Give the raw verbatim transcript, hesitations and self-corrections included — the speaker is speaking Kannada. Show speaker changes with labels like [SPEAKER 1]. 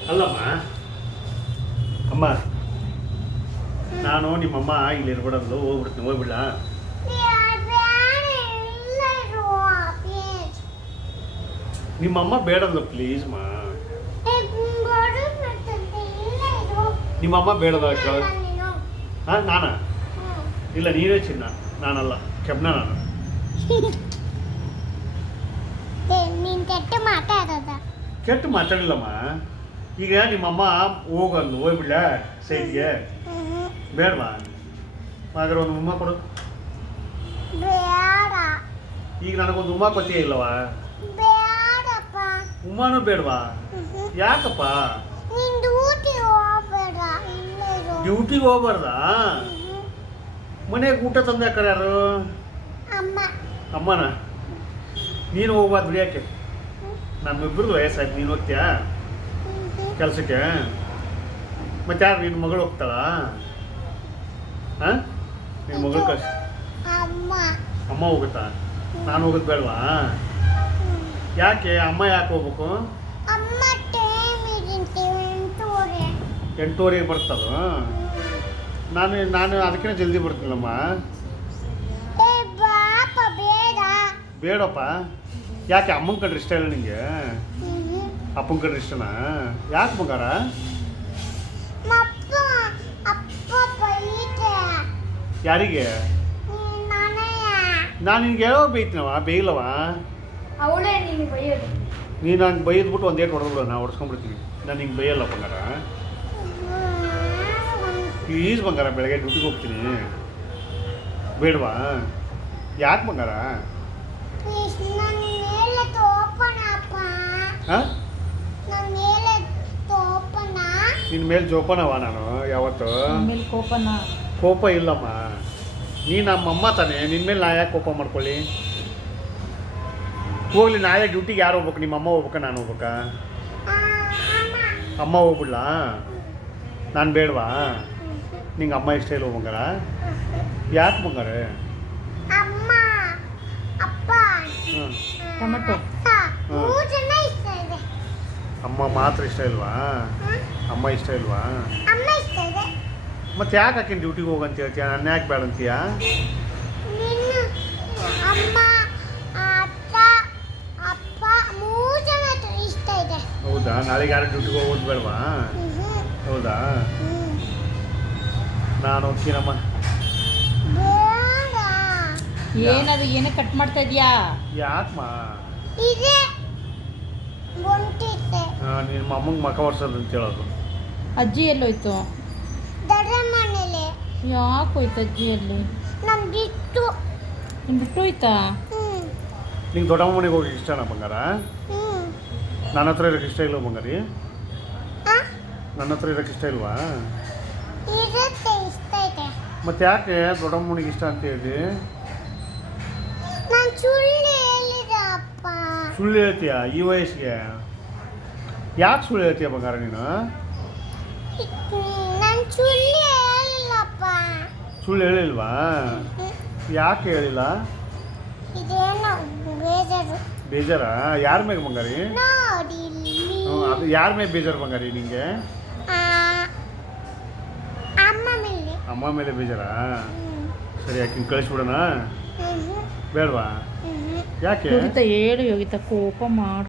[SPEAKER 1] ಅಲ್ಲಮ್ಮ ಅಮ್ಮ ನಾನು ನಿಮ್ಮಮ್ಮ ಇಲ್ಲಿ ಇರ್ಬಿಡೋದು ಹೋಗ್ಬಿಡ್ತೀನಿ ಹೋಗ್ಬಿಡ್ಲ ನಿಮ್ಮಮ್ಮ ಬೇಡಲ್ಲ ಪ್ಲೀಸ್ ಮಾ ನಿಮ್ಮಮ್ಮ ಬೇಡದ ಹಾಂ ನಾನಾ ಇಲ್ಲ ನೀವೇ ಚಿನ್ನ ನಾನಲ್ಲ ಕೆಬ್ನ ನಾನು ಕೆಟ್ಟು ಮಾತಾಡಿಲ್ಲಮ್ಮ ಈಗ ನಿಮ್ಮಮ್ಮ ಹೋಗಲ್ಲ ಹೋಗ್ಬಿಡ್ಲ ಸೈಡ್ಗೆ ಬೇಡವಾ ಹಾಗಾದ್ರೆ ಒಂದು ಉಮ್ಮ ಕೊಡು ಈಗ ನನಗೊಂದು ಉಮ್ಮ ಕೊತ್ತಿಯೇ ಇಲ್ಲವಾ ಉಮ್ಮನೂ ಬೇಡವಾ ಯಾಕಪ್ಪ ಡ್ಯೂಟಿಗೆ ಹೋಗ್ಬಾರ್ದಾ ಮನೆಗೆ ಊಟ ತಂದು ಯಾಕಂದ್ರೆ ಯಾರು ಅಮ್ಮನ ನೀನು ಹೋಗ್ಬಾರ್ದು ಬಿಡಿಯಾಕೆ ನಮ್ಮಿಬ್ಬರದು ವಯಸ್ಸಾಯ್ತು ನೀನು ಹೋಗ್ತೀಯಾ ಕೆಲಸಕ್ಕೆ ಮತ್ತೆ ಯಾರು ನಿನ್ನ ಮಗಳು ಹೋಗ್ತಾಳ ಹಾಂ ನಿನ್ನ ಮಗಳು ಕಳ್ಸಿ ಅಮ್ಮ ಹೋಗುತ್ತಾ ನಾನು ಹೋಗೋದು ಬೇಡವಾ ಯಾಕೆ ಅಮ್ಮ ಯಾಕೆ ಹೋಗ್ಬೇಕು ಎಂಟೂವರೆಗೆ ಬರ್ತದ ನಾನು ನಾನು ಅದಕ್ಕಿಂತ ಜಲ್ದಿ ಬರ್ತೀನಮ್ಮ ಬೇಡಪ್ಪ ಯಾಕೆ ಅಮ್ಮನ ಕಡ್ರೆ ಇಷ್ಟ ಇಲ್ಲ ನಿಂಗೆ ಅಪ್ಪನ ಕಡ್ರೆ ಇಷ್ಟನಾ ಯಾಕೆ ಮಗಾರ ಯಾರಿಗೆ ನಾನು ನಿನ್ಗೆ ಹೇಳೋ ಬೈತೀನವ ಬೇಯಿಲ್ಲವ ನೀನು ಹಂಗೆ ಬೈದ್ಬಿಟ್ಟು ಒಂದು ಏಟು ಹೊಡೆದ್ಬಿಡು ನಾ ಹೊಡ್ಸ್ಕೊಂಡ್ಬಿಡ್ತೀನಿ ನಾನು ಹಿಂಗೆ ಬೈಯಲ್ಲ ಬಂಗಾರ ಪ್ಲೀಸ್ ಬಂಗಾರ ಬೆಳಗ್ಗೆ ಡ್ಯೂಟಿಗೆ ಹೋಗ್ತೀನಿ ಬೇಡವಾ ಯಾಕೆ ಬಂಗಾರ ಹಾಂ ನಿನ್ನ ಮೇಲೆ ಜೋಪಾನವ ನಾನು ಯಾವತ್ತು ಕೋಪ ಇಲ್ಲಮ್ಮ ನೀ ನಮ್ಮಮ್ಮ ತಾನೆ ನಿನ್ನ ಮೇಲೆ ನಾ ಯಾಕೆ ಕೋಪ ಮಾಡ್ಕೊಳ್ಳಿ ಹೋಗ್ಲಿ ನಾಳೆ ಡ್ಯೂಟಿಗೆ ಯಾರು ಹೋಗ್ಬೇಕು ನಿಮ್ಮ ಅಮ್ಮ ಹೋಗ್ಬೇಕಾ ನಾನು ಹೋಗ್ಬೇಕಾ ಅಮ್ಮ ಹೋಗ್ಬಿಡ್ಲಾ ನಾನು ಬೇಡವಾ ನಿಂಗೆ ಅಮ್ಮ ಇಷ್ಟ ಇಲ್ಲ ಬಂಗಾರ ಯಾಕೆ ಬಂಗಾರ
[SPEAKER 2] ಟೊಮೆಟೊ
[SPEAKER 1] ಅಮ್ಮ ಮಾತ್ರ ಇಷ್ಟ ಇಲ್ವಾ ಅಮ್ಮ ಇಷ್ಟ ಇಲ್ವಾ ಮತ್ತೆ ಯಾಕೆ ಆಕಿನ ಡ್ಯೂಟಿಗೆ ಹೋಗಂತ ಹೇಳ್ತೀಯ ನನ್ನ ಯಾಕೆ ಬೇಡ ಅಂತೀಯ ಹೌದಾ ನಾಳೆಗೆ ಯಾರು ಡ್ಯೂಟಿಗೆ ಹೋಗೋದು ಬೇಡವಾ ಹೌದಾ ನಾನು ಹೋಗ್ತೀನಮ್ಮ
[SPEAKER 2] ಏನದು ಏನೇ ಕಟ್ ಮಾಡ್ತಾ ಇದೀಯಾ
[SPEAKER 1] ಯಾಕಮ್ಮ ನಿಮ್ಮ ಅಮ್ಮಂಗೆ ಮಕ ಒರ್ಸೋದು ಅಂತ ಹೇಳೋದು
[SPEAKER 2] ಅಜ್ಜಿ ಎಲ್ಲೋಯ್ತು ಯಾಕೆ ಹೋಯ್ತು ಅಜ್ಜಿಯಲ್ಲಿ ನಿಮ್ ಬಿಟ್ಟು ಹೋಯ್ತಾ
[SPEAKER 1] ನಿಂಗೆ ದೊಡ್ಡಮ್ಮ ಮನೆಗೆ ಹೋಗಿ ಇಷ್ಟನಾ ಬಂಗಾರ ನನ್ನ ಹತ್ರ ಇರೋಕ್ಕೆ ಇಷ್ಟ ಇಲ್ವ ಬಂಗಾರಿ ನನ್ನ ಹತ್ರ ಇರೋಕ್ಕೆ ಇಷ್ಟ ಇಲ್ವಾ ಮತ್ತೆ ಯಾಕೆ ದೊಡ್ಡಮ್ಮ ಮನೆಗೆ ಇಷ್ಟ ಅಂತ ಹೇಳಿ ಸುಳ್ಳು ಹೇಳ್ತೀಯ ಈ ವಯಸ್ಸಿಗೆ ಯಾಕೆ ಸುಳ್ಳು ಹೇಳ್ತೀಯ ಬಂಗಾರ ನೀನು ಸುಳ್ಳು ಹೇಳಿಲ್ವಾ ಯಾಕೆ ಹೇಳಿಲ್ಲ ಬೇಜಾರ ಯಾರ ಮೇಲೆ ಬಂಗಾರಿ ಅದು ಯಾರ ಮೇಲೆ ಬೇಜಾರು ಬಂಗಾರಿ ನಿಂಗೆ ಅಮ್ಮ ಮೇಲೆ ಬೇಜಾರಾ ಸರಿ ಯಾಕೆ ಕಳಿಸ್ಬಿಡೋಣ ಬೇಡವಾ ಯಾಕೆ
[SPEAKER 2] ಯೋಗಿತಾ ಹೇಳು ಯೋಗಿತಾ ಕೋಪ ಮಾಡು